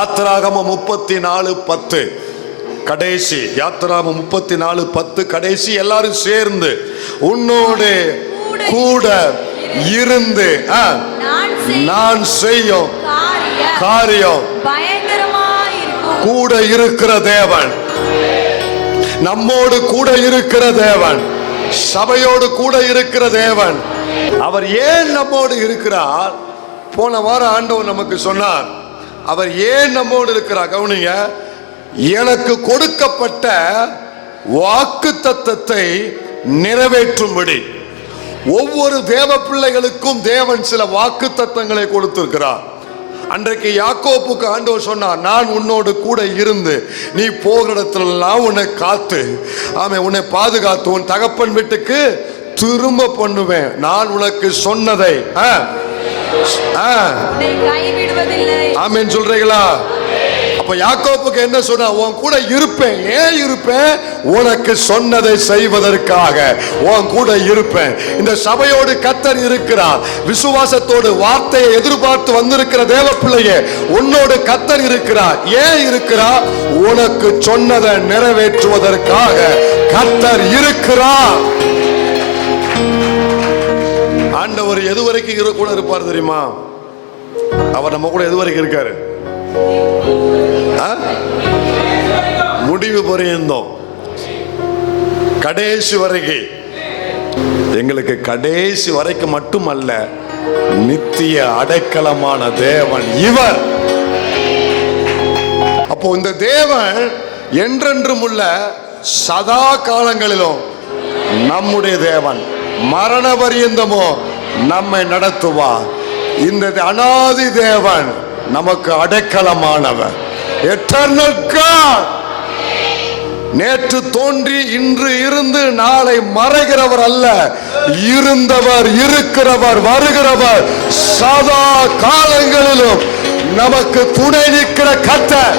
யாத்திராகமம் 34:10 கடைசி. யாத்திராகமம் 34:10 கடைசி. எல்லாரும் சேர்ந்து உன்னோடு கூட இருந்து நான் செய்யும் காரியம் கூட இருக்கிற தேவன், நம்மோடு கூட இருக்கிற தேவன், சபையோடு கூட இருக்கிற தேவன். அவர் ஏன் நம்மோடு இருக்கிறார்? போன வாரம் ஆண்டவர் நமக்கு சொன்னார் அவர் ஏன் நம்மோடு இருக்கிறார். கவனிங்க, எனக்கு கொடுக்கப்பட்ட வாக்குத்தத்தத்தை நிறைவேற்றும்படி ஒவ்வொரு தேவ பிள்ளைகளுக்கும் தேவன் சில வாக்குத்தத்தங்களை கொடுத்திருக்கிறார். அன்றைக்கு யாக்கோப்புக்கு ஆண்டவர் சொன்னார், நான் உன்னோடு கூட இருந்து நீ போகிற இடத்துலலாம் உன்னை காத்து உன்னை பாதுகாத்து உன் தகப்பன் வீட்டுக்கு திரும்ப பண்ணுவேன். நான் உனக்கு சொன்னதை ஆமென் சொல்றீங்களா? அப்ப யாக்கோப்புக்கு என்ன சொன்னா, உன் கூட இருப்பேன். ஏன் இருப்பேன்? உனக்கு சொன்னதை செய்வதற்காக உன் கூட இருப்பேன். இந்த சபையோடு கர்த்தர் இருக்கிறார். விசுவாசத்தோடு வார்த்தையை எதிர்பார்த்து வந்திருக்கிற தேவ பிள்ளையே, உன்னோடு கர்த்தர் இருக்கிறார். ஏன் இருக்கிறார்? உனக்கு சொன்னதை நிறைவேற்றுவதற்காக கர்த்தர் இருக்கிறார். ஆண்டவர் எது வரைக்கும் கூட இருப்பார் தெரியுமா? அவர் நம்ம கூட எது வரைக்கும் இருக்காரு? முடிவு பரியந்தம், கடைசி வரைக்கும். எங்களுக்கு கடைசி வரைக்கும் மட்டுமல்ல, நித்திய அடைக்கலமான தேவன் இவர். அப்போ இந்த தேவன் என்றென்றும் உள்ள சதா காலங்களிலும் நம்முடைய தேவன், மரண பரியந்தமோ நம்மை நடத்துவார். இந்த அநாதி தேவன் நமக்கு அடைக்கலமானவர். Eternal God. நேற்று தோன்றி இன்று இருந்து நாளை மறைகிறவர் அல்ல, இருந்தவர், இருக்கிறவர், வருகிறவர், சதா காலங்களிலும் நமக்கு துணை நிற்கிற கர்த்தர்.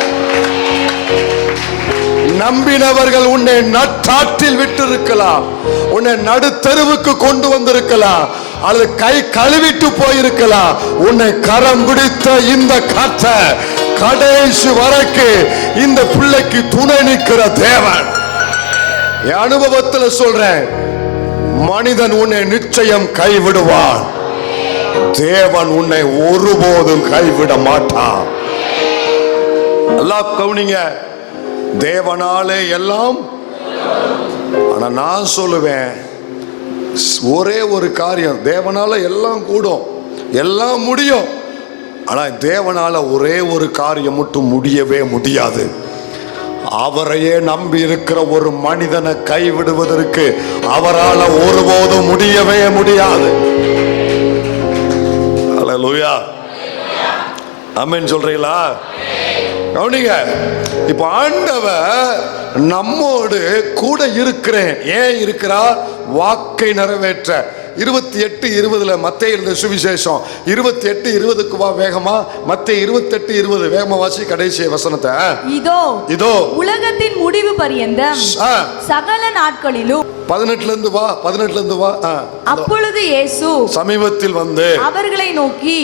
நம்பினவர்கள் உன்னை நட்டாற்றில் விட்டிருக்கலாம், உன்னை நடுத்தெருவுக்கு கொண்டு வந்திருக்கலாம், அல்லது கை கழுவிட்டு போயிருக்கலாம். உன்னை கரம் பிடித்த இந்த கர்த்தர் கடைசி வரைக்கும் இந்த பிள்ளைக்கு துணை நிற்கிற தேவன். என் அனுபவத்தில் சொல்றேன், மனிதன் உன்னை நிச்சயம் கைவிடுவான், தேவன் உன்னை ஒருபோதும் கைவிட மாட்டான். எல்லாம் கவனிங்க, தேவனாலே எல்லாம். ஆனா நான் சொல்லுவேன், ஒரே ஒரு காரியம், தேவனால எல்லாம் கூடும், எல்லாம் முடியும். ஆனா தேவனால ஒரே ஒரு காரியம் மட்டும் முடியவே முடியாது. அவரையே நம்பி இருக்கிற ஒரு மனிதனை கைவிடுவதற்கு அவரால் ஒருபோதும் முடியவே முடியாது. அல்லேலூயா, ஆமென் சொல்றீங்களா? கவனிங்க, இப்ப ஆண்டவர் நம்மோடு கூட இருக்கிறேன். ஏன் இருக்கிறார்? வாக்கை நிறைவேற்ற. 28:20 மத்தேயு எழுதின சுவிசேஷம் 28:20 வா வேகமா. மத்தேயு 28:20 வேகமா வாசி கடைசி வசனத்தை. இதோ உலகத்தின் முடிவு பரியந்தம் சகல நாட்களிலும் 18 வா. அப்பொழுது இயேசு சமீபத்தில் வந்து அவர்களை நோக்கி,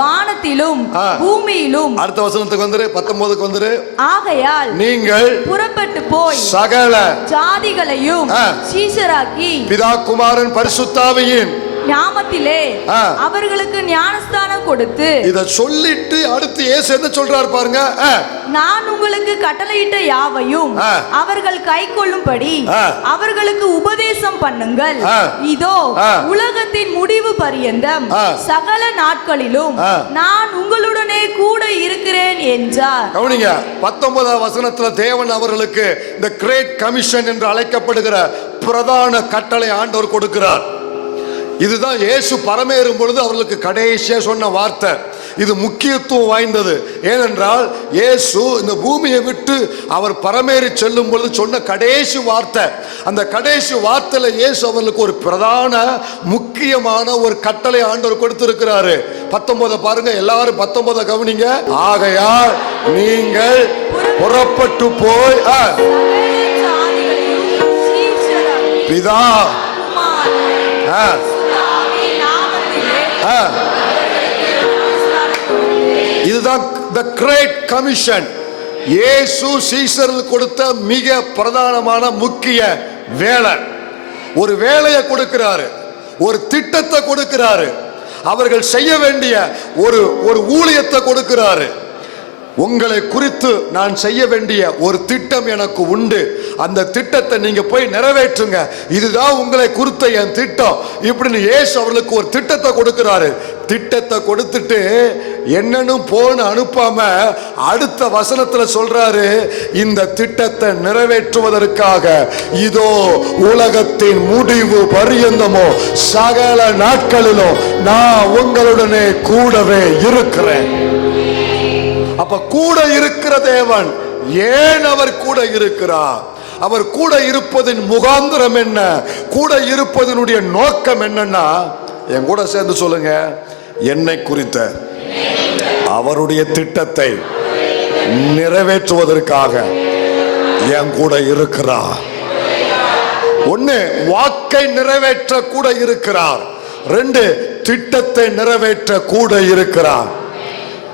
வானத்திலும் பூமியிலும். அடுத்த வசனத்துக்கு வந்துரு, 19க்கு வந்துரு. ஆகையால் நீங்கள் புறப்பட்டு போய் சகல ஜாதிகளையும் சீஷராக்கி பிதா குமாரன் பரிசுத்தாவியின் நாமத்திலே அவர்களுக்கு ஞானஸ்தானம் கொடுத்து. இத சொல்லிட்டு அடுத்து இயேசு என்ன சொல்றார் பாருங்க. நான் உங்களுக்கு கட்டளையிட்ட யாவையும் அவர்கள் கைக்கொள்ளும்படி அவர்களுக்கு உபதேசம் பண்ணுங்கள். இதோ உலகத்தின் முடிவு பரியந்தம் சகல நாட்களிலும் நான் உங்களுடனே கூட இருக்கிறேன் என்றார். கவனிங்க, 19 வசனத்துல தேவன் அவர்களுக்கு இந்த கிரேட் கமிஷன் என்று அழைக்கப்படுகிற பிரதான கட்டளை ஆண்டவர் கொடுக்கிறார். இதுதான் இயேசு பரமேறும் பொழுது அவர்களுக்கு கடைசியா சொன்ன வார்த்தை. இது முக்கியத்துவம் வாய்ந்தது. ஏனென்றால் இயேசு இந்த பூமியை விட்டு அவர் பரமேறி செல்லும் பொழுது சொன்ன கடைசி வார்த்தை. அந்த கடைசி வார்த்தையில இயேசு அவர்களுக்கு ஒரு பிரதான முக்கியமான ஒரு கட்டளை ஆண்டவர் கொடுத்திருக்கிறாரு. 19 பாருங்க, எல்லாரும் 19 கவனிங்க. ஆகையால் நீங்கள் புறப்பட்டு போய் பிதா இதுதான் the great commission. இயேசு சீசருக்கு கொடுத்த மிக பிரதானமான முக்கிய வேலை. ஒரு வேலையை கொடுக்கிறாரு, ஒரு திட்டத்தை கொடுக்கிறாரு, அவர்கள் செய்ய வேண்டிய ஒரு ஊழியத்தை கொடுக்கிறாரு. உங்களை குறித்து நான் செய்ய வேண்டிய ஒரு திட்டம் எனக்கு உண்டு, அந்த திட்டத்தை நீங்க போய் நிறைவேற்றுங்க, இதுதான் உங்களை குறித்த என் திட்டம் இப்படின்னு இயேசு அவர்களுக்கு ஒரு திட்டத்தை கொடுக்கிறாரு. திட்டத்தை கொடுத்துட்டு என்னன்னு போன்னு அனுப்பாம அடுத்த வசனத்துல சொல்றாரு, இந்த திட்டத்தை நிறைவேற்றுவதற்காக இதோ உலகத்தின் முடிவு பரியந்தமோ சகல நாட்களிலும் நான் உங்களுடனே கூடவே இருக்கிறேன். அப்ப கூட இருக்கிற தேவன் ஏன் அவர் கூட இருக்கிறார்? அவர் கூட இருப்பதின் முகாந்திரம் என்ன? கூட இருப்பதனுடைய நோக்கம் என்னன்னா, என் கூட சேர்ந்து சொல்லுங்க, என்னை குறித்த அவருடைய திட்டத்தை நிறைவேற்றுவதற்காக என் கூட இருக்கிறார். ஒன்னு, வாக்கை நிறைவேற்ற கூட இருக்கிறார். ரெண்டு, திட்டத்தை நிறைவேற்ற கூட இருக்கிறார்.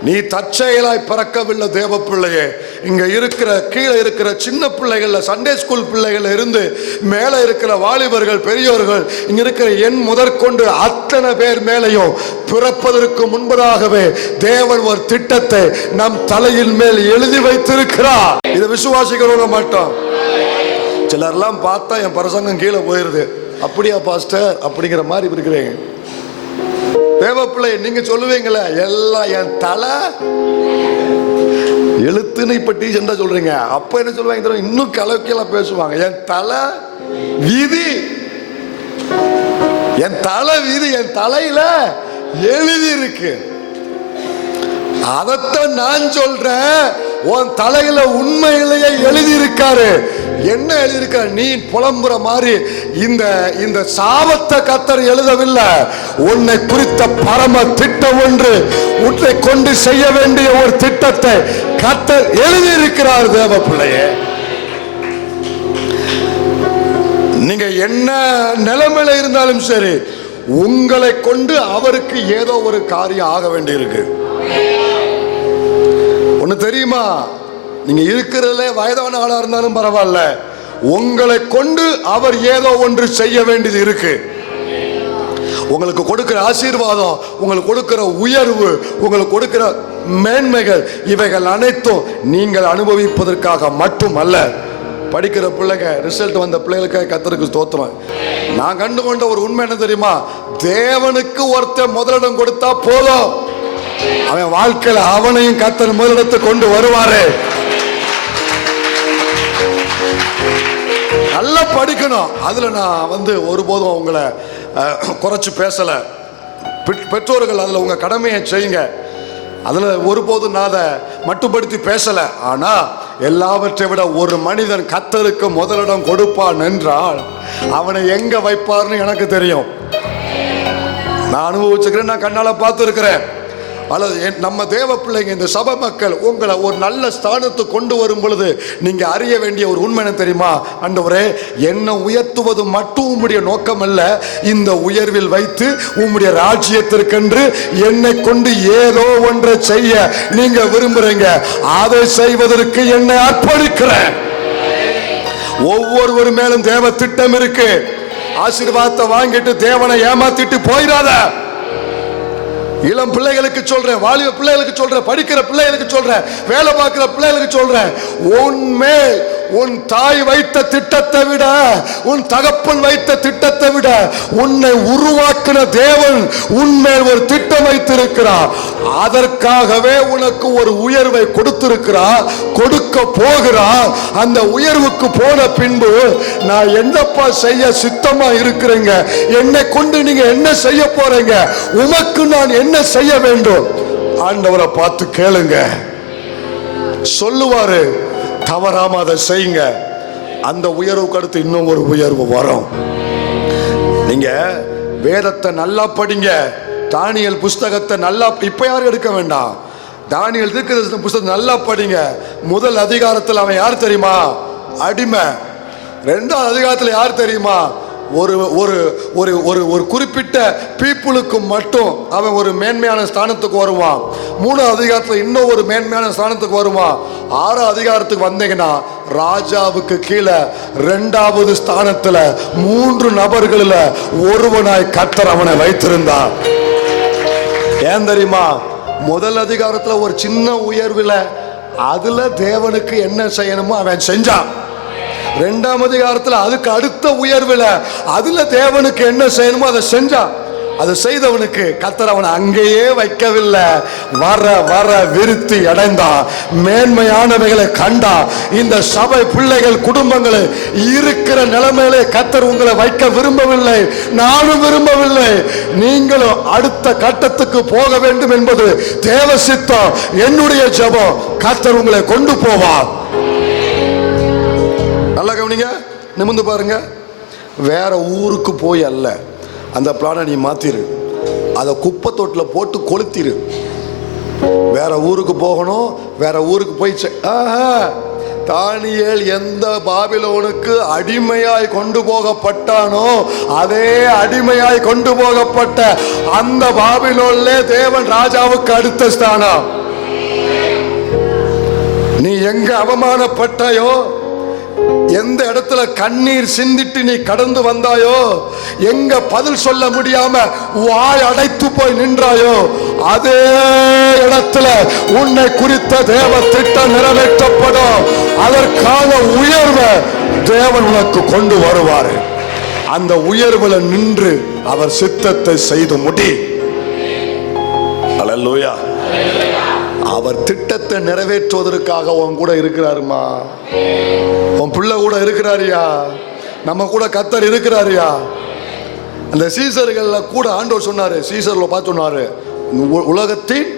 நீ தற்செயலாய் பிறக்கவில்லை தேவ பிள்ளையே. இங்க இருக்கிற கீழே இருக்கிற சின்ன பிள்ளைகள்ல, சண்டே ஸ்கூல் பிள்ளைகள் இருந்து மேல இருக்கிற வாலிபர்கள், பெரியோர்கள், இங்க இருக்கிற என் முதற்கொண்டு அத்தனை பேர் மேலையும் பிறப்பதற்கு முன்பதாகவே தேவன் ஒரு திட்டத்தை நம் தலையின் மேல் எழுதி வைத்திருக்கிறார். இதை விசுவாசிக்க மாட்டோம். சிலர்லாம் பார்த்தா என் பிரசங்கம் கீழே போயிருது, அப்படியா பாஸ்டர் அப்படிங்கிற மாதிரி இருக்கிறீங்க. தேவப்பிள்ளை நீங்க சொல்லுவீங்களே, எல்லாம் என் தலை எழுத்துன்னு இப்ப டீச்சண்டா சொல்றீங்க, அப்ப என்ன சொல்லுவாங்க, இன்னும் கலவைக்கெல்லாம் பேசுவாங்க, என் தலை விதி, என் தலை விதி என் தலையில எழுதி இருக்கு. அதத்தான் நான் சொல்றேன், உன் தலையில உண்மையிலேயே எழுதி இருக்காரு. என்ன எழுதி இருக்க? நீ புலம்புற மாதிரி இந்த சாபத்தை கர்த்தர் எழுதவில்லை. உன்னை குறித்த பரம திட்டம் ஒன்று, உன்னை கொண்டு செய்ய வேண்டிய ஒரு திட்டத்தை கர்த்தர் எழுதி இருக்கிறார். தேவ பிள்ளையே, நீங்க என்ன நிலைமையில இருந்தாலும் சரி, உங்களை கொண்டு அவருக்கு ஏதோ ஒரு காரியம் ஆக வேண்டி இருக்கு. ஒண்ணு தெரியுமா, நீங்க இருக்கிறதுல வயதான ஆளா இருந்தாலும் பரவாயில்ல, உங்களை கொண்டு அவர் ஏதோ ஒன்று செய்ய வேண்டியது இருக்கு. உங்களுக்கு கொடுக்கிற ஆசீர்வாதம், உங்களுக்கு கொடுக்கிற உயர்வு, உங்களுக்கு கொடுக்கிற மேன்மைகள், இவைகள் அனைத்தும் நீங்கள் அனுபவிப்பதற்காக மட்டும் அல்ல. படிக்கிற பிள்ளைங்க, ரிசல்ட் வந்த பிள்ளைகளுக்காக கர்த்தருக்கு ஸ்தோத்திரம். நான் கண்டுகொண்ட ஒரு உண்மை என்ன தெரியுமா, தேவனுக்கு ஒருத்தர் முதலிடம் கொடுத்தா போதும், அவன் வாழ்க்கையில அவனையும் கர்த்தர் முதலிடத்தை கொண்டு வருவாரு. நல்லா படிக்கணும். அதுல நான் ஒருபோதும் உங்களை குறைச்சு பேசல. பெற்றோர்கள் அதுல உங்க கடமையை செய்யுங்க, அதுல ஒருபோதும் நான் அதை மட்டுப்படுத்தி பேசல. ஆனா எல்லாவற்றை விட ஒரு மனிதன் கர்த்தருக்கு முதலிடம் கொடுப்பான் என்றால் அவனை எங்க வைப்பார்னு எனக்கு தெரியும். நான் அனுபவிச்சுக்கிறேன், நான் கண்ணால பார்த்து இருக்கிறேன். நம்ம தேவ பிள்ளைங்க, இந்த சபை மக்கள் உங்களை ஒரு நல்ல ஸ்தானத்துக்கு கொண்டு வரும் பொழுது நீங்க அறிய வேண்டிய ஒரு உண்மை என்ன தெரியுமா, ஆண்டவரே என்னை உயர்த்துவது மட்டும் உம்முடைய நோக்கம் அல்ல, இந்த உயர்வில் வைத்து உம்முடைய ராஜ்யத்திற்கென்று என்னை கொண்டு ஏதோ ஒன்றை செய்ய நீங்க விரும்புறீங்க, அதை செய்வதற்கு என்னை அர்ப்பணிக்கிறேன். ஒவ்வொருவர் மேலும் தேவ திட்டம் இருக்கு. ஆசீர்வாதத்தை வாங்கிட்டு தேவனை ஏமாத்திட்டு போயிடாத. இளம் பிள்ளைகளுக்கு சொல்றேன், வாலிப பிள்ளைகளுக்கு சொல்றேன், படிக்கிற பிள்ளைகளுக்கு சொல்றேன், வேலை பார்க்கிற பிள்ளைகளுக்கு சொல்றேன், உன்மேல் உன் தாய் வைத்த திட்டத்தை விட, உன் தகப்பன் வைத்த திட்டத்தை விட உன்னை உருவாக்கின தேவன் உன்மேல் ஒரு திட்டம் வைத்திருக்கிறார். அதற்காகவே உனக்கு ஒரு உயர்வை கொடுத்திருக்கிறார், கொடுக்க போகிறார். அந்த உயர்வுக்கு போன பின்பு நான் என்னப்பா செய்ய சித்தமா இருக்கிறேங்க, என்னை கொண்டு நீங்க என்ன செய்ய போறீங்க, உமக்கு நான் என்ன செய்ய வேண்டும், ஆண்டவரை பார்த்து கேளுங்க, சொல்லுவாரு. தவறாம அதை செய்யுங்க. அந்த உயர்வுக்கு அடுத்து இன்னும் ஒரு உயர்வு வரும். நீங்க வேதத்தை நல்லா படிங்க. தானியேல் புஸ்தகத்தை நல்லா, இப்ப யாரும் எடுக்க வேண்டாம், தானியேல் தீர்க்கதரிசன புஸ்தகத்தை நல்லா படிங்க. முதல் அதிகாரத்தில் அவன் யார் தெரியுமா, அடிமை. 2வது அதிகாரத்தில் யார் தெரியுமா, ஒரு ஒரு ஒரு ஒரு ஒரு குறிப்பிட்ட பீப்புளுக்கு மட்டும் அவன் ஒரு மேன்மையான ஸ்தானத்துக்கு வருவான். 3ஆம் அதிகாரத்தில் இன்னும் ஒரு மேன்மையான ஸ்தானத்துக்கு வருவான். 6ஆம் அதிகாரத்துக்கு வந்தீங்கன்னா ராஜாவுக்கு கீழே 2வது ஸ்தானத்துல 3 நபர்களில் ஒருவனாய் கர்த்தர் அவனை வைத்திருந்தார். ஏன் தெரியுமா? முதல் அதிகாரத்துல ஒரு சின்ன உயர்வுல அதுல தேவனுக்கு என்ன செய்யணுமோ அவன் செஞ்சான். 2ஆம் அதிகாரத்துல அதுக்கு அடுத்த உயர்வுல அதுல தேவனுக்கு என்ன செய்யணுமோ அதை செஞ்சான். அதை செய்தவனுக்கு கர்த்தர் அவனை அங்கேயே வைக்கவில்லை. வர வர விருத்தி அடைந்தான், மேன்மையானவைகளை கண்டா. இந்த சபை பிள்ளைகள் குடும்பங்களை இருக்கிற நிலைமையிலே கர்த்தர் உங்களை வைக்க விரும்பவில்லை, நானும் விரும்பவில்லை. நீங்களும் அடுத்த கட்டத்துக்கு போக வேண்டும் என்பது தேவ சித்தம். என்னுடைய ஜெபம், கர்த்தர் உங்களை கொண்டு போவார். நல்லா கவனிங்க, நிமிர்ந்து பாருங்க. வேற ஊருக்கு போய் அல்ல, அந்த பிளானை நீ மாத்திரு, அதை குப்பை தொட்டில் போட்டு கொளுத்திரு. வேற ஊருக்கு போகணும், வேற ஊருக்கு போய் தானியேல் எந்த பாபிலோனுக்கு அடிமையாய் கொண்டு போகப்பட்டானோ அதே அடிமையாய் கொண்டு போகப்பட்ட அந்த பாபிலோன்ல தேவன் ராஜாவுக்கு அடுத்த ஸ்தானம். நீ எங்க அவமானப்பட்டாயோ, எந்த இடத்துல கண்ணீர் சிந்திட்டு நீ கடந்து வந்தாயோ, எங்க பதில் சொல்ல முடியாம வாய் அடைத்து போய் நின்றாயோ, அதே இடத்துல உன்னை குறித்த தேவ திட்டம் நிறைவேற்றப்படும். அதற்கான உயர்வை தேவன் உனக்கு கொண்டு வருவார். அந்த உயர்வுல நின்று அவர் சித்தத்தை செய்து முடி. அல்லேலூயா. அவர் திட்டத்தை நிறைவேற்றுவதற்காக உன் கூட இருக்கிறாருமா, உன் பிள்ளை கூட இருக்கிறாரியா, நம்ம கூட கர்த்தர் இருக்கிறாரியா. அந்த சீசர்கள்ல கூட ஆண்டவர் சொன்னாரு, சீசர்ல பார்த்து சொன்னாரு, உலகத்தின்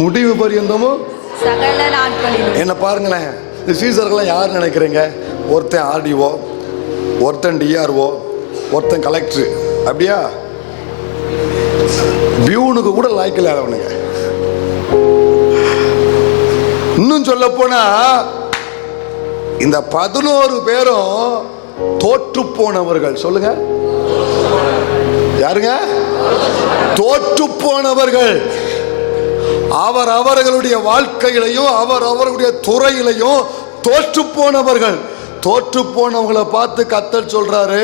முடிவு பரியந்தமும் சகல நாட்களிலும். என்ன பாருங்களேன், இந்த சீசர்கள் யார் நினைக்கிறீங்க? ஒருத்தன் ஆர்டிஓ, ஒருத்தன் டிஆர்ஓ, ஒருத்தன் கலெக்டர். அப்படியா? பியூனுக்கு கூட லாய்க்கல அவனுங்க. இன்னும் சொல்ல போனா இந்த 11 பேரும் தோற்று போனவர்கள். சொல்லுங்க, யாருங்க? தோற்று போனவர்கள். அவர்களுடைய வாழ்க்கையிலையும் அவர்களுடைய துறையிலையும் தோற்று போனவர்கள். தோற்று போனவங்களை பார்த்து கர்த்தர் சொல்றாரு,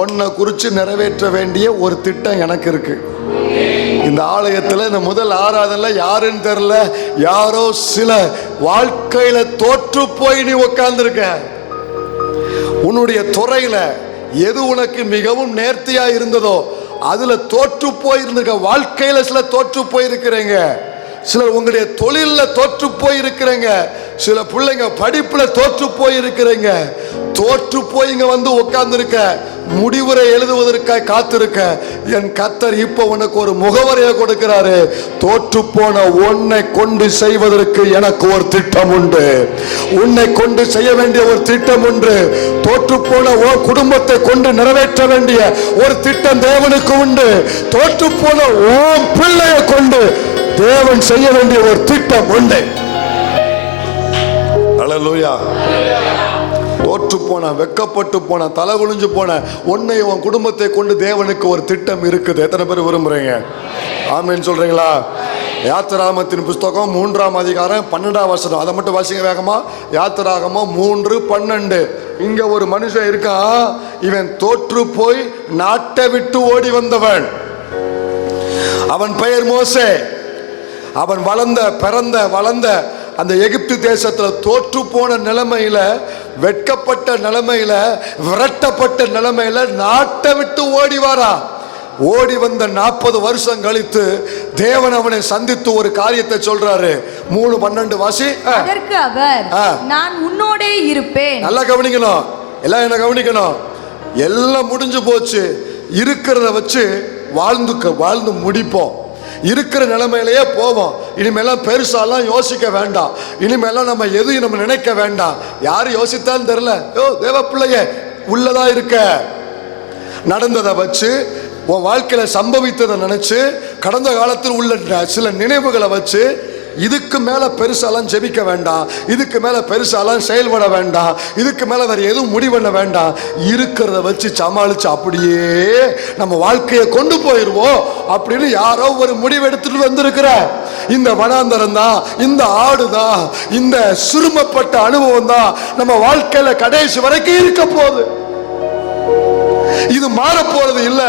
உன்னை குறித்து நிறைவேற்ற வேண்டிய ஒரு திட்டம் எனக்கு இருக்கு. இந்த ஆலயத்தில் இந்த முதல் ஆராதனைல யாருன்னு தெரியல, யாரோ சில வாழ்க்கையில தோற்று போய் நீ உட்கார்ந்துருக்க. உன்னுடைய துறையில எது உனக்கு மிகவும் நேர்த்தியா இருந்ததோ அதுல தோற்று போயிருந்திருக்க. வாழ்க்கையில சில தோற்று போயிருக்கிறீங்க, சிலர் உங்களுடைய தொழில தோற்று போயிருக்கிறீங்க, சில பிள்ளைங்க படிப்புல தோற்று போயிருக்கிறீங்க. தோற்று போய் இங்க வந்து உட்கார்ந்துருக்க, முடிவுரை எழுதுவதற்காக காத்திருக்க. என் கர்த்தர் இப்ப உனக்கு ஒரு முகவரியை கொடுக்கிறாரு. தோற்று போன உன்னை கொண்டு செய்வதற்கு எனக்கு ஒரு திட்டம் உண்டு. உன்னை கொண்டு செய்ய வேண்டிய ஒரு திட்டம் உண்டு. தோற்று போன உன் குடும்பத்தை கொண்டு நிறைவேற்ற வேண்டிய ஒரு திட்டம் தேவனுக்கு உண்டு. தோற்று போன உன் பிள்ளையை கொண்டு தேவன் செய்ய வேண்டிய ஒரு திட்டம் உண்டு. அல்லேலூயா. தோற்று போன, வெக்கப்பட்டு போன, தலை குனிஞ்சு போன உன்னை உன் குடும்பத்தை கொண்டு தேவனுக்கு ஒரு திட்டம் இருக்குது. எத்தனை பேர் விரும்புறீங்க? ஆமென் சொல்றீங்களா? யாத்திராகமத்தின் புஸ்தகம் 3ஆம் அதிகாரம் 12ஆம் வசனம், அதை மட்டும் வாசிங்க வேகமா. யாத்திராகமம் 3:12. இங்க ஒரு மனுஷன் இருக்கான், இவன் தோற்று போய் நாட்டை விட்டு ஓடி வந்தவன். அவன் பெயர் மோசே. அவன் வளர்ந்த அந்த எகிப்து தேசத்துல தோற்று போன நிலைமையில, வெட்கப்பட்ட நிலைமையில, விரட்டப்பட்ட நிலைமையில நாட்டை விட்டு ஓடி வாரா. ஓடி வந்த 40 வருஷம் கழித்து தேவன் அவனை சந்தித்து ஒரு காரியத்தை சொல்றாரு. 3:12 வாசி. அதற்கு அவர், நான் உன்னோடே இருப்பேன். நல்லா கவனிக்கணும், எல்லாம் என்ன கவனிக்கணும். எல்லாம் முடிஞ்சு போச்சு, இருக்கிறத வச்சு வாழ்ந்து முடிப்போம். இருக்கிற நிலைமையிலேயே போவோம். இனிமேலாம் பெருசாலாம் யோசிக்க வேண்டாம். இனிமேலாம் நம்ம எதுவும் நம்ம நினைக்க வேண்டாம். யாரு யோசித்தான்னு தெரியல. தேவ பிள்ளைய உள்ளதா இருக்க, நடந்ததை வச்சு, உன் வாழ்க்கையில சம்பவித்ததை நினைச்சு, கடந்த காலத்தில் உள்ள சில நினைவுகளை வச்சு இதுக்கு மேல பெருசாலாம் ஜெபிக்க வேண்டாம், இதுக்கு மேல பெருசாலாம் செயல்பட வேண்டாம், இதுக்கு மேல வேற எதுவும் முடிவு பண்ண வேண்டாம், இருக்கிறத வச்சு சமாளிச்சு அப்படியே நம்ம வாழ்க்கையை கொண்டு போயிடுவோம் அப்படின்னு யாரோ ஒரு முடிவு எடுத்துட்டு வந்திருக்கிற இந்த வனாந்தரம் தான், இந்த ஆடு தான், இந்த சிறுமப்பட்ட அனுபவம் தான் நம்ம வாழ்க்கையில கடைசி வரைக்கும் இருக்க போகுது. இது மாற போறது இல்ல.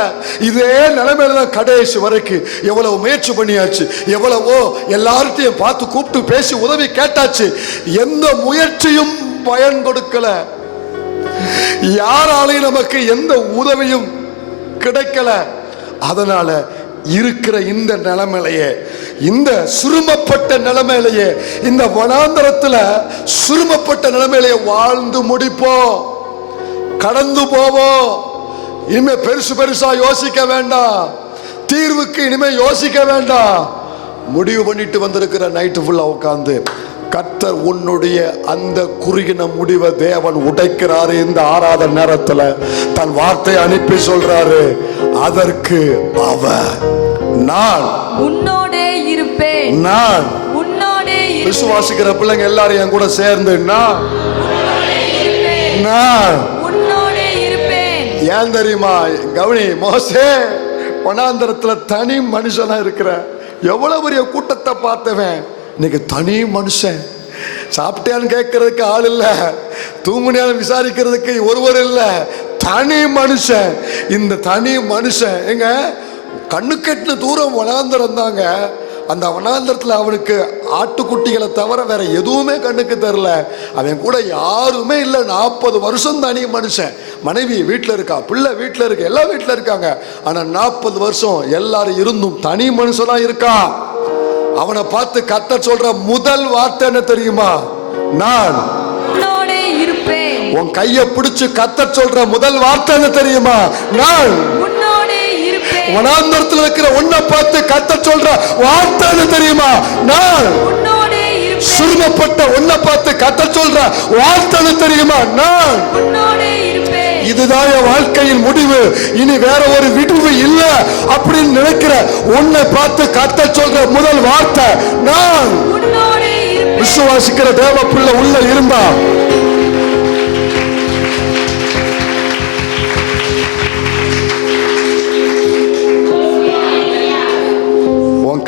இதே நிலைமையில தான் கடைசி வரைக்கும். எவ்வளவு முயற்சி பண்ணியாச்சு, எவ்வளவோ எல்லார்ட்டையும் பார்த்து கூப்பிட்டு பேசி உதவி கேட்டாச்சு, எந்த முயற்சியும் பயன் கொடுக்கல. யாராலையும் நமக்கு எந்த உதவியும் கிடைக்கல. அதனால இருக்கிற இந்த நிலைமையிலேயே, இந்த சிறுமப்பட்ட நிலைமையிலேயே, இந்த வனாந்தரத்துல சிறுமப்பட்ட நிலைமையிலேயே வாழ்ந்து முடிப்போம், கடந்து போவோம். இனிமே பெருசு பெருசா யோசிக்க வேண்டாம், தீர்வுக்கு இனிமே யோசிக்க வேண்டாம். முடிவு பண்ணிட்டு வந்திருக்கிற நைட்டு ஃபுல்லா உட்கார்ந்து கர்த்தர் உன்னுடைய அந்த குறுகின முடிவை தேவன் உடைக்கிறாரு. இந்த ஆராத நேரத்துல தன் வார்த்தை அனுப்பி சொல்றாரு, அதற்கு அவர் நான் உன்னோடே இருப்பேன், நான் உன்னோடே இருப்பேன். விசுவாசிக்கிற பிள்ளைங்க எல்லாரும் என் கூட சேர்ந்து நான் உன்னோடே இருப்பேன். ஏன் தெரியுமா? கவனி, மோசே வனாந்தரத்துல தனி மனுஷனா இருக்கிற, எவ்வளவு பெரிய கூட்டத்தை பார்த்தவன், இன்னைக்கு தனி மனுஷன். சாப்பிட்டியான்னு கேட்கறதுக்கு ஆள் இல்ல, தூங்குனியான்னு விசாரிக்கிறதுக்கு ஒருவர் இல்ல, தனி மனுஷன். இந்த தனி மனுஷன் எங்க கண்ணுக்கெட்டின தூரம் வனாந்தரம் தாங்க. அந்த வனாந்தரத்தில் அவனுக்கு ஆட்டுக்குட்டிகளை தவிர வேற எதுவுமே கண்ணுக்கு தெரியல. அவன் கூட யாருமே இல்லை. 40 வருஷம் தனி மனுஷன். மனைவி வீட்டில் இருக்கா, பிள்ளை வீட்டில் இருக்கு, எல்லாம் வீட்டில் இருக்காங்க. ஆனால் 40 வருஷம் எல்லாரும் இருந்தும் தனி மனுஷனா இருக்கான். அவனை பார்த்து கர்த்தர் சொல்ற முதல் வார்த்தை என்ன தெரியுமா? நான் உன்னோடே இருப்பேன். உன் கையை பிடிச்சு கர்த்தர் சொல்ற முதல் வார்த்தை என்ன தெரியுமா? நான் உன்னோடே இருப்பேன். வனாந்தரத்தில் இருக்கிற உன்னை பார்த்து கர்த்தர் சொல்ற வார்த்தை என்ன தெரியுமா? நான் உன்னோடே இருப்பேன். சிறுமப்பட்ட உன்னை பார்த்து கர்த்தர் சொல்ற வார்த்தை என்ன தெரியுமா? நான் உன்னோடே இருப்பேன். இதுதான் என் வாழ்க்கையின் முடிவு, இனி வேற ஒரு விடுவு இல்ல அப்படின்னு நினைக்கிற உன்னை பார்த்து கர்த்தர் சொல்ற முதல் வார்த்தை நான். உன்னோடே இருப்பேன். விசுவாசிக்கிற தேவ பிள்ளை உள்ள இருந்தா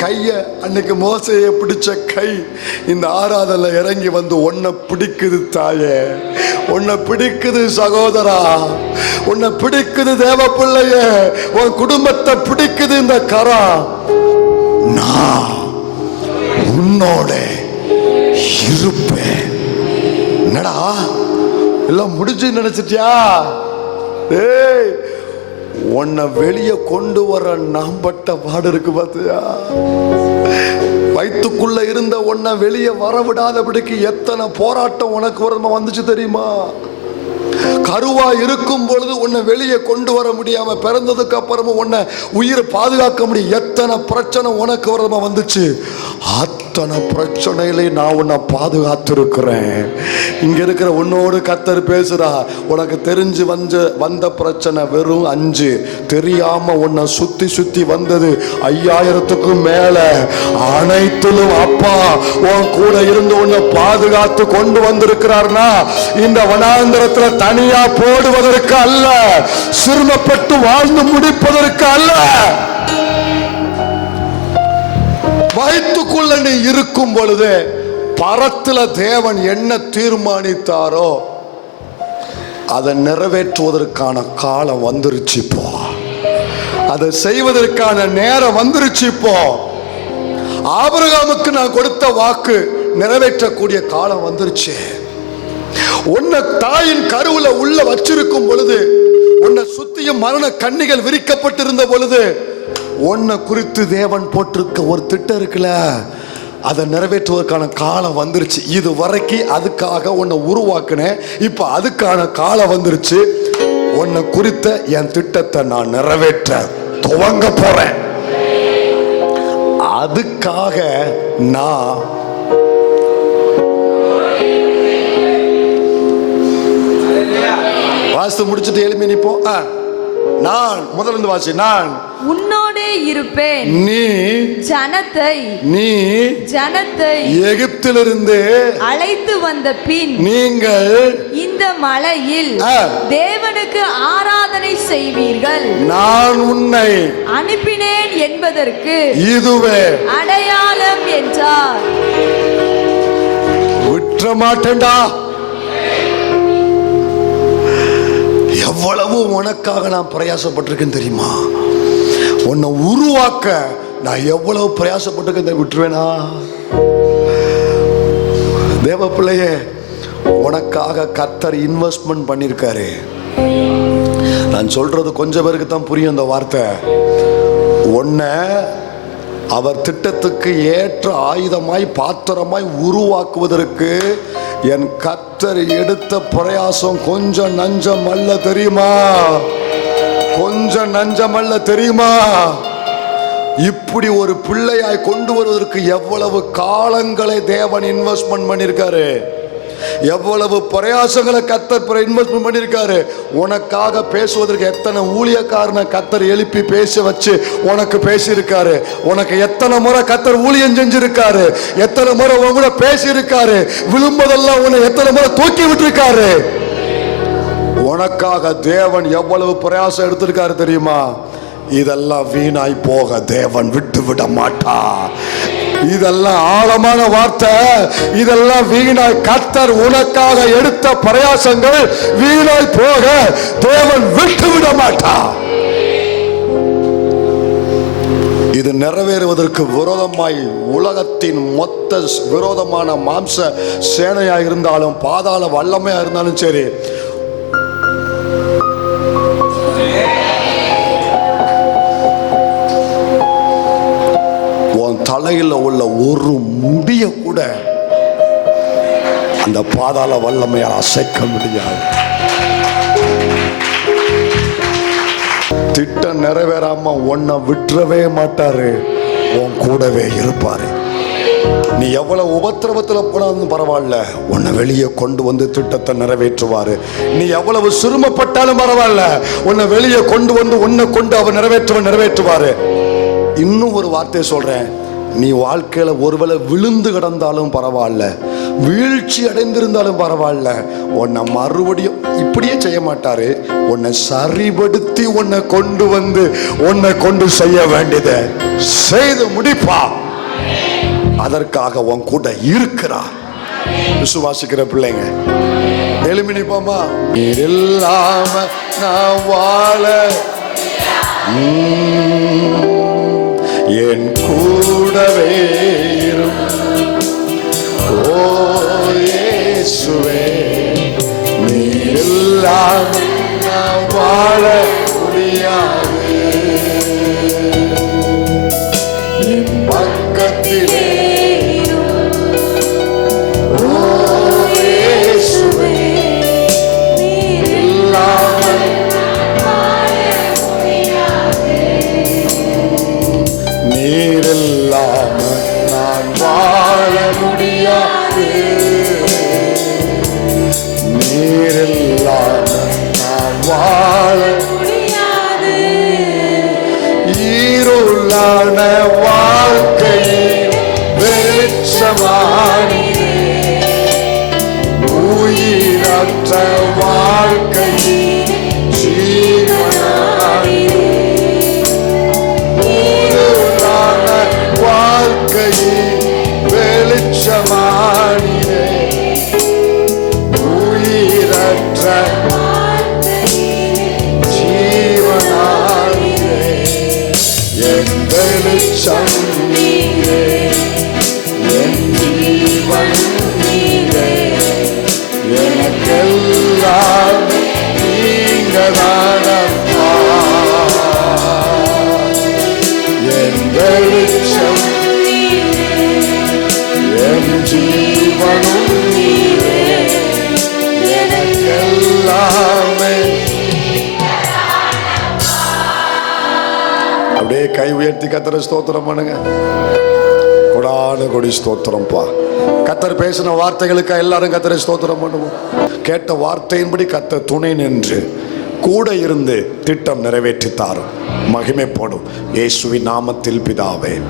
கைய, அன்னைக்கு மோசையை பிடிச்ச கை இந்த ஆராதனை இறங்கி வந்து உன்னை பிடிக்குது தாயே, உன்னை பிடிக்குது சகோதரா, உன்னை பிடிக்குது தேவ பிள்ளையே, உன் குடும்பத்தை பிடிக்குது இந்த கரா. நான் உன்னோட இருப்பேன். என்னடா எல்லாம் முடிஞ்சு நினைச்சிட்டியா? ஏய், உன்னை வெளியே கொண்டு வர நாம் பட்ட பாடு இருக்கு பார்த்தியா? வயிற்றுக்குள்ள இருந்த உன்னை வெளியே வரவிடாதபடிக்கு எத்தனை போராட்டம் உனக்கு வரமா வந்துச்சு தெரியுமா? கருவா இருக்கும் பொழுது உன்னை வெளியே கொண்டு வர முடியாம, பிறந்ததுக்கு அப்புறமும் உன்னை உயிரை பாதுகாக்க முடியும், எத்தனை பிரச்சனை உனக்கு வரமா வந்துச்சு. அத்தனை பிரச்சனையிலே நான் உன்னை பாதுகாத்திருக்கிறேன். இங்க இருக்கிற உன்னோடு கர்த்தர் பேசுறா. உனக்கு தெரிஞ்சு வந்த பிரச்சனை வெறும் 5, தெரியாம உன்னை சுத்தி சுத்தி வந்தது 5000க்கும் மேல. அனைத்திலும் அப்பா உன் கூட இருந்து உன்னை பாதுகாத்து கொண்டு வந்திருக்கிறார்னா இந்த வனாந்தரத்துல தனியா போடுவதற்கு அல்ல, சிறுமப்பட்டு வாழ்ந்து முடிப்பதற்கு அல்ல. வயிற்றுக்குள்ள நீ இருக்கும் பொழுது பரத்துல தேவன் என்ன தீர்மானித்தாரோ அதை நிறைவேற்றுவதற்கான காலம் வந்துருச்சு. இப்போ அதை செய்வதற்கான நேரம் வந்துருச்சு. இப்போ ஆபிரகாமுக்கு நான் கொடுத்த வாக்கு நிறைவேற்றக்கூடிய காலம் வந்துருச்சு. உன்னை தாயின் கருவுல உள்ள வச்சிருக்கும் பொழுது, உன்னை சுத்தியும் மரண கண்ணிகள் விரிக்கப்பட்டிருந்த பொழுது, உன்னை குறித்து தேவன் போட்டிருக்க ஒரு திட்டம் இருக்குல்ல, அதை நிறைவேற்றுவதற்கான காலம் வந்துருச்சு. இது வரைக்கும் அதுக்காக உன்னை உருவாக்குனேன், இப்ப அதுக்கான காலம் வந்துருச்சு. உன்னை குறித்த என் திட்டத்தை நான் நிறைவேற்ற துவங்க போறேன். அதுக்காக நான் வாஸ்து முடிச்சுட்டு எழுப்பி நிப்போம். நான் முதலிருந்து வாசி. நான் உன்னோடே இருப்பேன். நீ ஜனத்தை எகிப்திலிருந்து அழைத்து வந்த பின் நீங்கள் இந்த மலையில் தேவனுக்கு ஆராதனை செய்வீர்கள். நான் உன்னை அனுப்பினேன் என்பதற்கு இதுவே அடையாளம் என்றார். விட்டுற மாட்டேன்டா. எவ்வளவு உனக்காக நான் பிரயாசப்பட்டிருக்கேன் தெரியுமா? உன்னை உருவாக்க நான் எவ்வளவு பிரயாசப்பட்டிருக்கேன். விட்டுருவேனா? தேவ பிள்ளையே, உனக்காக கர்த்தர் இன்வெஸ்ட்மெண்ட் பண்ணியிருக்காரு. நான் சொல்றது கொஞ்சம் பேருக்கு தான் புரியும் இந்த வார்த்தை. உன்னை அவர் திட்டத்துக்கு ஏற்ற ஆயுதமாய் பாத்திரமாய் உருவாக்குவதற்கு என் கர்த்தர் எடுத்த பிரயாசம் கொஞ்சம் நஞ்சம் அல்ல தெரியுமா? கொஞ்சம் நஞ்சம் அல்ல தெரியுமா? இப்படி ஒரு பிள்ளையாய் கொண்டு வருவதற்கு எவ்வளவு காலங்களை தேவன் இன்வெஸ்ட்மெண்ட் பண்ணியிருக்காரு, எவ்வளவு பிரயாசங்களை கர்த்தர் இன்வெஸ்ட்மெண்ட் பண்ணியிருக்காரு. உனக்காக பேசுவதற்கு எத்தனை ஊழியக்காரனை கர்த்தர் எழுப்பி பேச வச்சு உனக்கு பேசியிருக்காரு. உனக்கு எத்தனை முறை கர்த்தர் ஊழியம் செஞ்சிருக்காரு, எத்தனை முறை உன் கூட பேசியிருக்காரு. விழும்பதெல்லாம் உன்னை எத்தனை முறை தூக்கி விட்டுருக்காரு. உனக்காக தேவன் எவ்வளவு பிரயாசம் எடுத்திருக்காரு தெரியுமா? இதெல்லாம் வீணாய் போக தேவன் விட்டு விட மாட்டா. இதெல்லாம் ஆழமான வார்த்தை. இதெல்லாம் வீணாய், கர்த்தர் உனக்காக எடுத்த பிரயாசங்கள் வீணாய் போக தேவன் விட்டு விட மாட்டா. இது நிறைவேறுவதற்கு விரோதமாய் உலகத்தின் மொத்த விரோதமான மாம்ச சேனையா இருந்தாலும் பாதாள வல்லமையா இருந்தாலும் சரி, தலையில் உள்ள ஒரு முடிய கூட அந்த பாதாள வல்லமையால் அசைக்க முடியாது. திட்டம் நிறைவேறாம உன்னை விட்டுறவே மாட்டாரு, உன் கூடவே இருப்பாரு. நீ எவ்வளவு உபத்திரவத்துல போனாலும் பரவாயில்ல, உன்னை வெளியே கொண்டு வந்து திட்டத்தை நிறைவேற்றுவாரு. நீ எவ்வளவு சிரமப்பட்டாலும் பரவாயில்ல, உன்னை வெளியே கொண்டு வந்து உன்னை கொண்டு அவர் நிறைவேற்றுவாரு. இன்னும் ஒரு வார்த்தையை சொல்றேன். நீ வாழ்க்கையில ஒருவேளை விழுந்து கிடந்தாலும் பரவாயில்ல, வீழ்ச்சி அடைந்திருந்தாலும் பரவாயில்ல, உன்னை மறுபடியும் இப்படியே செய்ய மாட்டாரு. உன்னை சரிபடுத்தி உன்னை கொண்டு வந்து உன்னை கொண்டு செய்ய வேண்டியதை செய்து முடிப்பா. அதற்காக உன் கூட இருக்கிறார். விசுவாசிக்கிற பிள்ளைங்க எழுப்பி நிப்போமா? நீர் இல்லாம நான் வாழ என் கூடவே இரும். ஓ இயேசுவே, நீர் இல்லாம நான் வாழ முடியாது. என் பக்கத்திலே ஓ இயேசுவே, நீர் இல்லாம நீர் இல்லாம நான் வாழ முடியாது. நீர் இல்லாம நான் வாழ முடியாது. இருளான வாழ்க்கையில் வெளிச்சமானீரே, உயிரற்ற வாழ்க்கையில் ஜீவனானீரே. வெளிச்சமானீரே, உயிரற்ற ஜீவனானீரே. என் வெளிச்சம் நீரே, என் ஜீவன் நீரே. எனக்கெல்லாம் நீங்கதானப்பா. என் வெளிச்சம் என் ஜீவனும் நீரே, எனக்கெல்லாமே. அப்படியே கை உயர்த்தி கர்த்தரை ஸ்தோத்திரம் பண்ணுங்க. கொடான கொடி ஸ்தோத்திரம்ப்பா. கர்த்தர் பேசின வார்த்தைகளுக்கு எல்லாரும் கர்த்தரை ஸ்தோத்திரம் பண்ணுவோம். கேட்ட வார்த்தையின்படி கர்த்தர் துணை நின்று கூட இருந்து திட்டம் நிறைவேற்றி தாரும். மகிமைப்படும் இயேசுவின் நாமத்தில் பிதாவே.